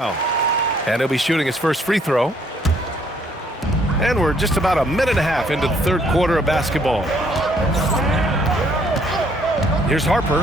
And he'll be shooting his first free throw. And we're just about a minute and a half into the third quarter of basketball. Here's Harper.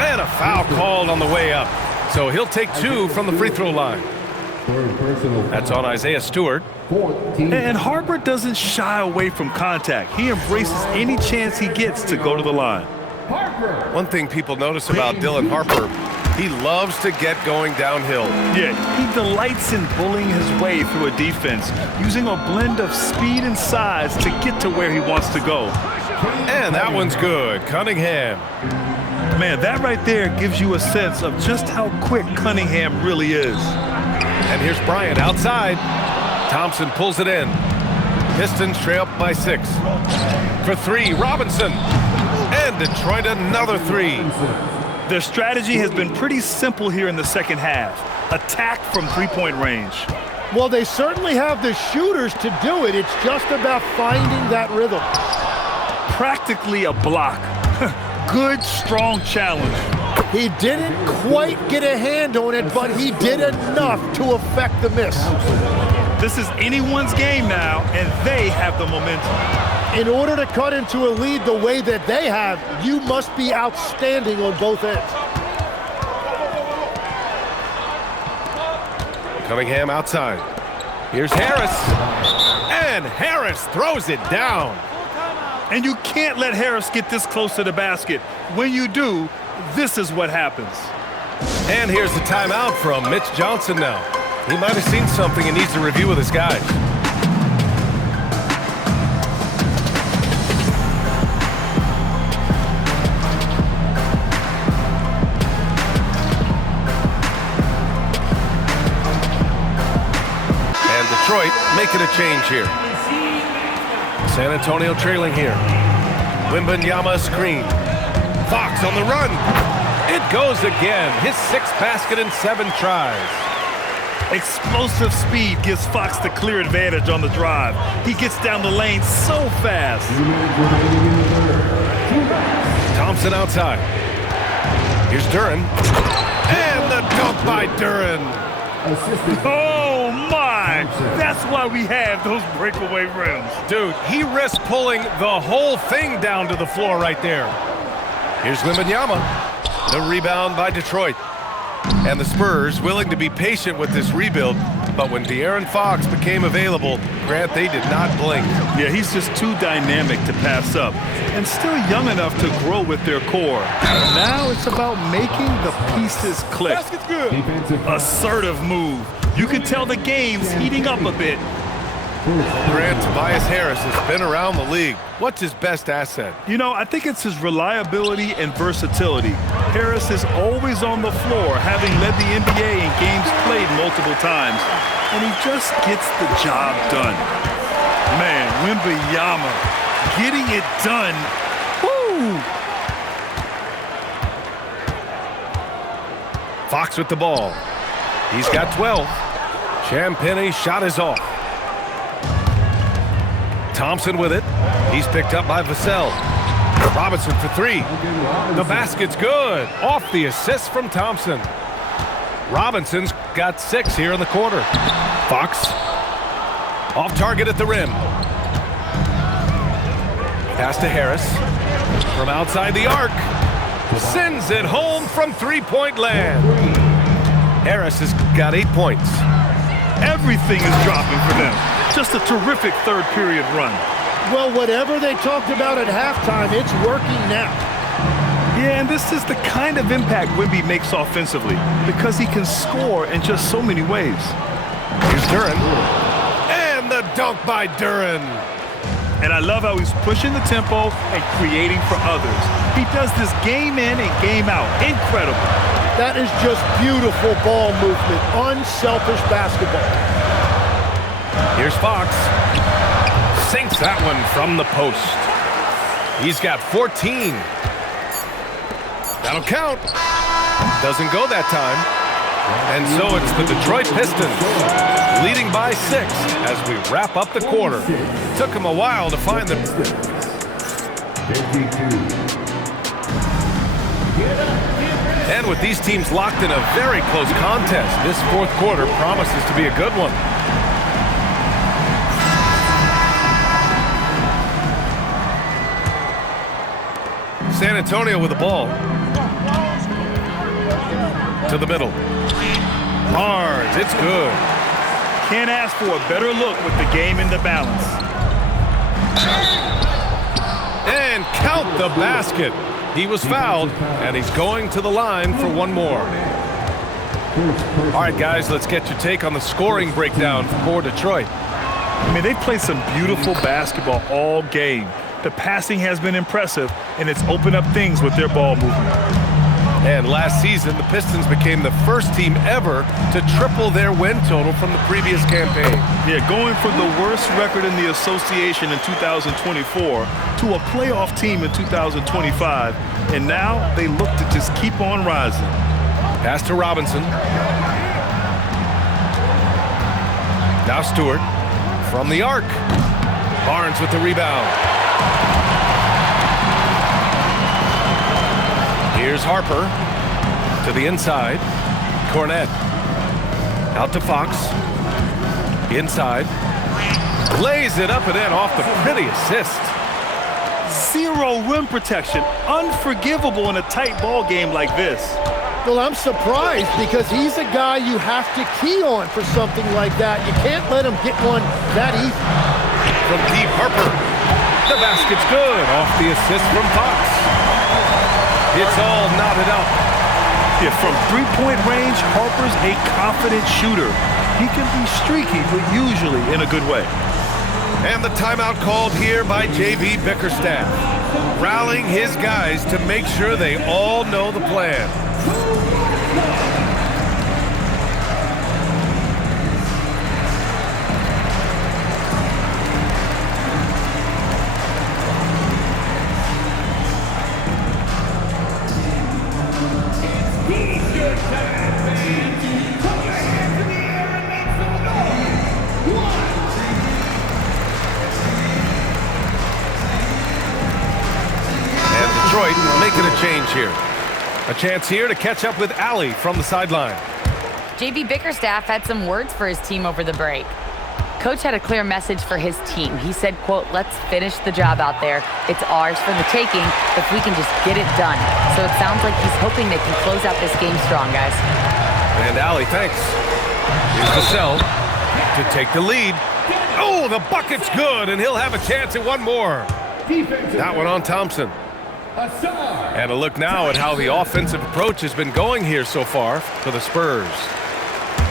And a foul called on the way up. So he'll take 2 from the free throw line. That's on Isaiah Stewart. And Harper doesn't shy away from contact. He embraces any chance he gets to go to the line. One thing people notice about Dylan Harper, he loves to get going downhill. Yeah, he delights in bullying his way through a defense, using a blend of speed and size to get to where he wants to go. And that one's good. Cunningham. Man, that right there gives you a sense of just how quick Cunningham really is. And here's Bryant outside. Thompson pulls it in. Pistons trail up by 6. For 3, Robinson. And Detroit another 3. Their strategy has been pretty simple here in the second half. Attack from three-point range. Well, they certainly have the shooters to do it. It's just about finding that rhythm. Practically a block. Good, strong challenge. He didn't quite get a hand on it, but he did enough to affect the miss. This is anyone's game now, and they have the momentum. In order to cut into a lead the way that they have, you must be outstanding on both ends. Cunningham outside. Here's Harris. And Harris throws it down. And you can't let Harris get this close to the basket. When you do, this is what happens. And here's the timeout from Mitch Johnson now. He might have seen something and needs to review with his guys. And Detroit making a change here. San Antonio trailing here. Wembanyama screen. Fox on the run. It goes again. His 6th basket in 7 tries. Explosive speed gives Fox the clear advantage on the drive. He gets down the lane so fast. Thompson outside. Here's Duren. And the dunk by Duren. Oh, my! That's why we have those breakaway rims. Dude, he risked pulling the whole thing down to the floor right there. Here's Wembanyama. The rebound by Detroit. And the Spurs willing to be patient with this rebuild, but when De'Aaron Fox became available, Grant, they did not blink. Yeah, he's just too dynamic to pass up and still young enough to grow with their core. Now it's about making the pieces click. Basket's good. Assertive move. You can tell the game's heating up a bit. Grant, Tobias Harris has been around the league. What's his best asset? You know, I think it's his reliability and versatility. Harris is always on the floor, having led the NBA in games played multiple times, and he just gets the job done. Man, Wembanyama getting it done. Woo! Fox with the ball. He's got 12. Champagne's shot is off. Thompson with it. He's picked up by Vassell. Robinson for 3. The basket's good. Off the assist from Thompson. Robinson's got 6 here in the quarter. Fox. Off target at the rim. Pass to Harris. From outside the arc. Sends it home from three-point land. Harris has got 8 points. Everything is dropping for them. Just a terrific third period run. Well, whatever they talked about at halftime, it's working now. Yeah, and this is the kind of impact Wemby makes offensively because he can score in just so many ways. Here's Duren. And the dunk by Duren. And I love how he's pushing the tempo and creating for others. He does this game in and game out. Incredible. That is just beautiful ball movement. Unselfish basketball. Here's Fox. Sinks that one from the post. He's got 14. That'll count. Doesn't go that time. And so it's the Detroit Pistons leading by 6 as we wrap up the quarter. Took them a while to find them. And with these teams locked in a very close contest, this fourth quarter promises to be a good one. San Antonio with the ball. To the middle. Barnes, it's good. Can't ask for a better look with the game in the balance. And count the basket. He was fouled, and he's going to the line for one more. All right, guys, let's get your take on the scoring breakdown for Detroit. I mean, they played some beautiful basketball all game. The passing has been impressive, and it's opened up things with their ball movement. And last season, the Pistons became the first team ever to triple their win total from the previous campaign. Yeah, going from the worst record in the association in 2024 to a playoff team in 2025, and now they look to just keep on rising. Pass to Robinson. Now Stewart from the arc. Barnes with the rebound. Here's Harper to the inside. Cornette out to Fox. Inside. Lays it up and in off the pretty assist. Zero rim protection. Unforgivable in a tight ball game like this. Well, I'm surprised because he's a guy you have to key on for something like that. You can't let him get one that easy. From deep, Harper. The basket's good off the assist from Fox. It's all knotted up. Yeah, from three-point range, Harper's a confident shooter. He can be streaky, but usually in a good way. And the timeout called here by J.B. Bickerstaff, rallying his guys to make sure they all know the plan. Making a change here. A chance here to catch up with Allie from the sideline. J.B. Bickerstaff had some words for his team over the break. Coach had a clear message for his team. He said, quote, "Let's finish the job out there. It's ours for the taking if we can just get it done." So it sounds like he's hoping they can close out this game strong, guys. And Allie, thanks. Here's Vassell to take the lead. Oh, the bucket's good, and he'll have a chance at one more. That one on Thompson. And a look now at how the offensive approach has been going here so far for the Spurs.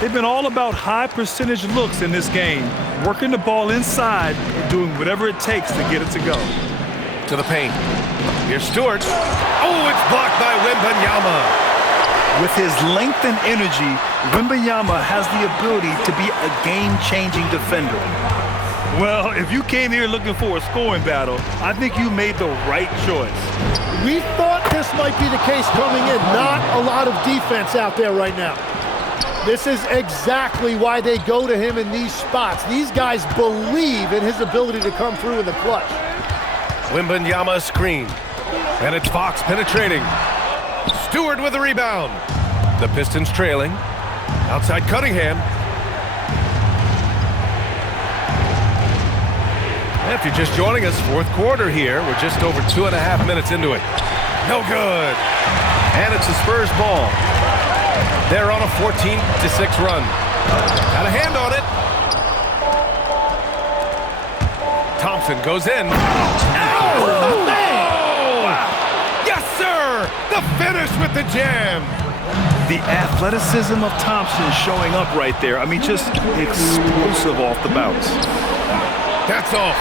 They've been all about high percentage looks in this game, working the ball inside and doing whatever it takes to get it to go. To the paint. Here's Stewart. Oh, it's blocked by Wembanyama. With his length and energy, Wembanyama has the ability to be a game-changing defender. Well, if you came here looking for a scoring battle, I think you made the right choice. We thought this might be the case coming in. Not a lot of defense out there right now. This is exactly why they go to him in these spots. These guys believe in his ability to come through in the clutch. Wembanyama screen. And it's Fox penetrating. Stewart with the rebound. The Pistons trailing. Outside Cunningham. If you're just joining us, fourth quarter here. We're just over 2.5 minutes into it. No good. And it's the Spurs ball. They're on a 14-6 run. Got a hand on it. Thompson goes in. Oh, man! Wow. Yes, sir! The finish with the jam. The athleticism of Thompson showing up right there. I mean, just explosive off the bounce. That's off.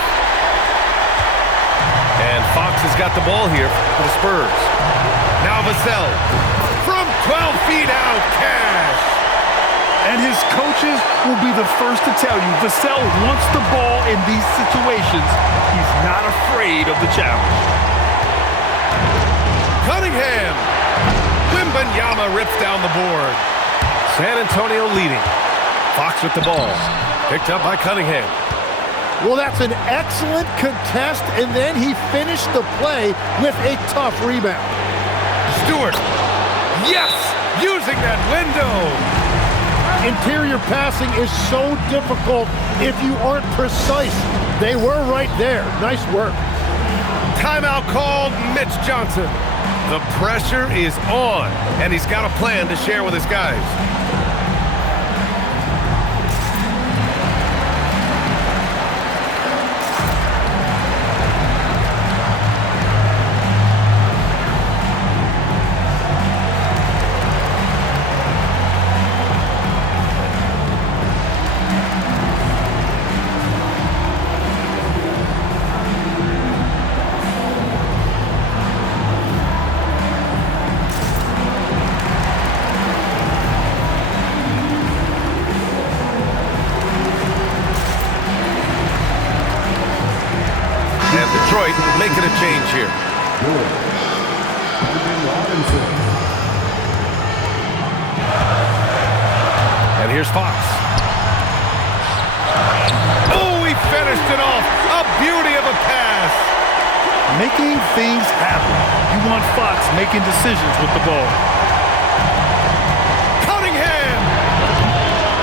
And Fox has got the ball here for the Spurs. Now Vassell from 12 feet out, cash. And his coaches will be the first to tell you, Vassell wants the ball in these situations. He's not afraid of the challenge. Cunningham. Wembanyama rips down the board. San Antonio leading. Fox with the ball. Picked up by Cunningham. Well, that's an excellent contest, and then he finished the play with a tough rebound. Stewart Yes! Using that window! Interior passing is so difficult if you aren't precise. They were right there. Nice work. Timeout called, Mitch Johnson. The pressure is on, and he's got a plan to share with his guys. Detroit making a change here. And here's Fox. Oh, he finished it off. A beauty of a pass. Making things happen. You want Fox making decisions with the ball. Cunningham.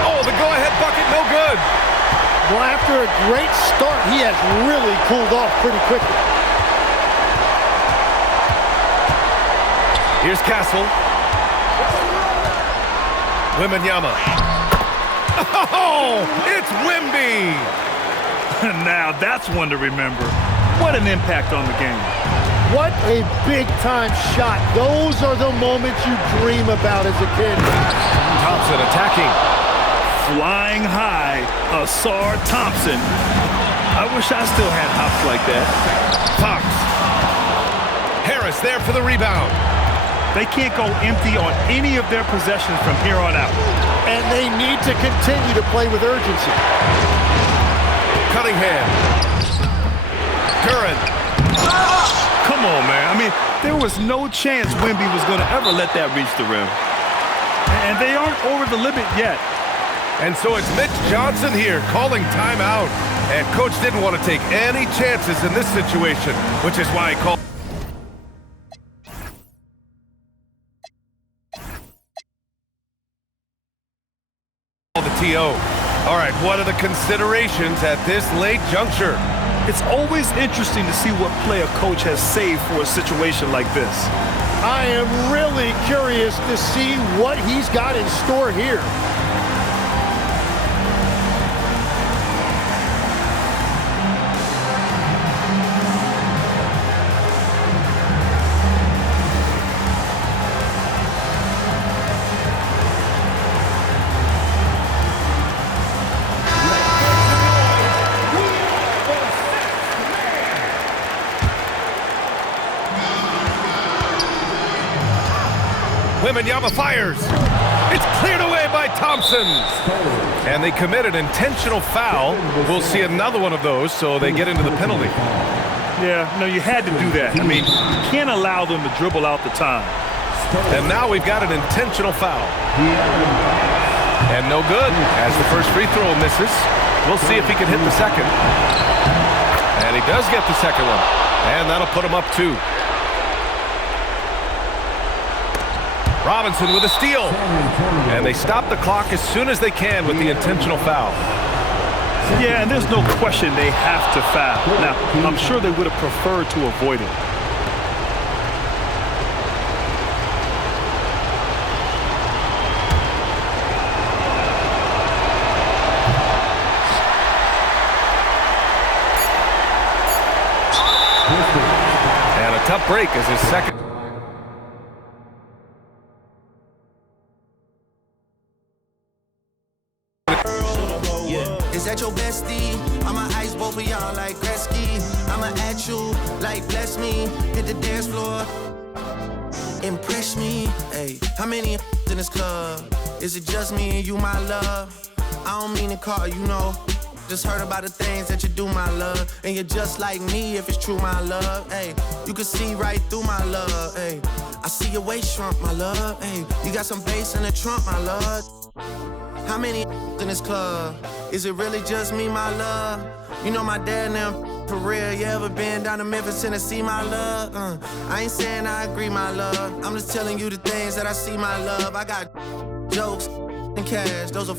Oh, the go-ahead bucket, no good. Well, after a great start, he has really cooled off pretty quickly. Here's Castle. Wembanyama. Oh, it's Wemby. Now that's one to remember. What an impact on the game. What a big-time shot. Those are the moments you dream about as a kid. Thompson attacking. Flying high, Asar Thompson. I wish I still had hops like that. Fox. Harris there for the rebound. They can't go empty on any of their possessions from here on out. And they need to continue to play with urgency. Cunningham. Duran. Come on, man. I mean, there was no chance Wemby was going to ever let that reach the rim. And they aren't over the limit yet. And so it's Mitch Johnson here calling timeout. And coach didn't want to take any chances in this situation, which is why he called the TO. All right, what are the considerations at this late juncture? It's always interesting to see what play a coach has saved for a situation like this. I am really curious to see what he's got in store here. Wembanyama fires. It's cleared away by Thompson. And they commit an intentional foul. We'll see another one of those, so they get into the penalty. Yeah, no, you had to do that. I mean, you can't allow them to dribble out the time. And now we've got an intentional foul. And no good, as the first free throw misses. We'll see if he can hit the second. And he does get the second one. And that'll put him up 2. Robinson with a steal. And they stop the clock as soon as they can with the intentional foul. Yeah, and there's no question they have to foul. Now, I'm sure they would have preferred to avoid it. And a tough break as his second. Is that your bestie? I'ma ice both of y'all like Gretzky. I'ma at you like bless me. Hit the dance floor. Impress me. Hey, how many in this club? Is it just me and you, my love? I don't mean to call you, know. Just heard about the things that you do, my love. And you're just like me if it's true, my love. Hey, you can see right through my love. Hey, I see your waist shrunk, my love. Hey, you got some bass in the trunk, my love. How many in this club? Is it really just me, my love? You know my dad and them for real. You ever been down to Memphis, Tennessee, my love? I ain't saying I agree, my love. I'm just telling you the things that I see, my love. I got jokes and cash. Those are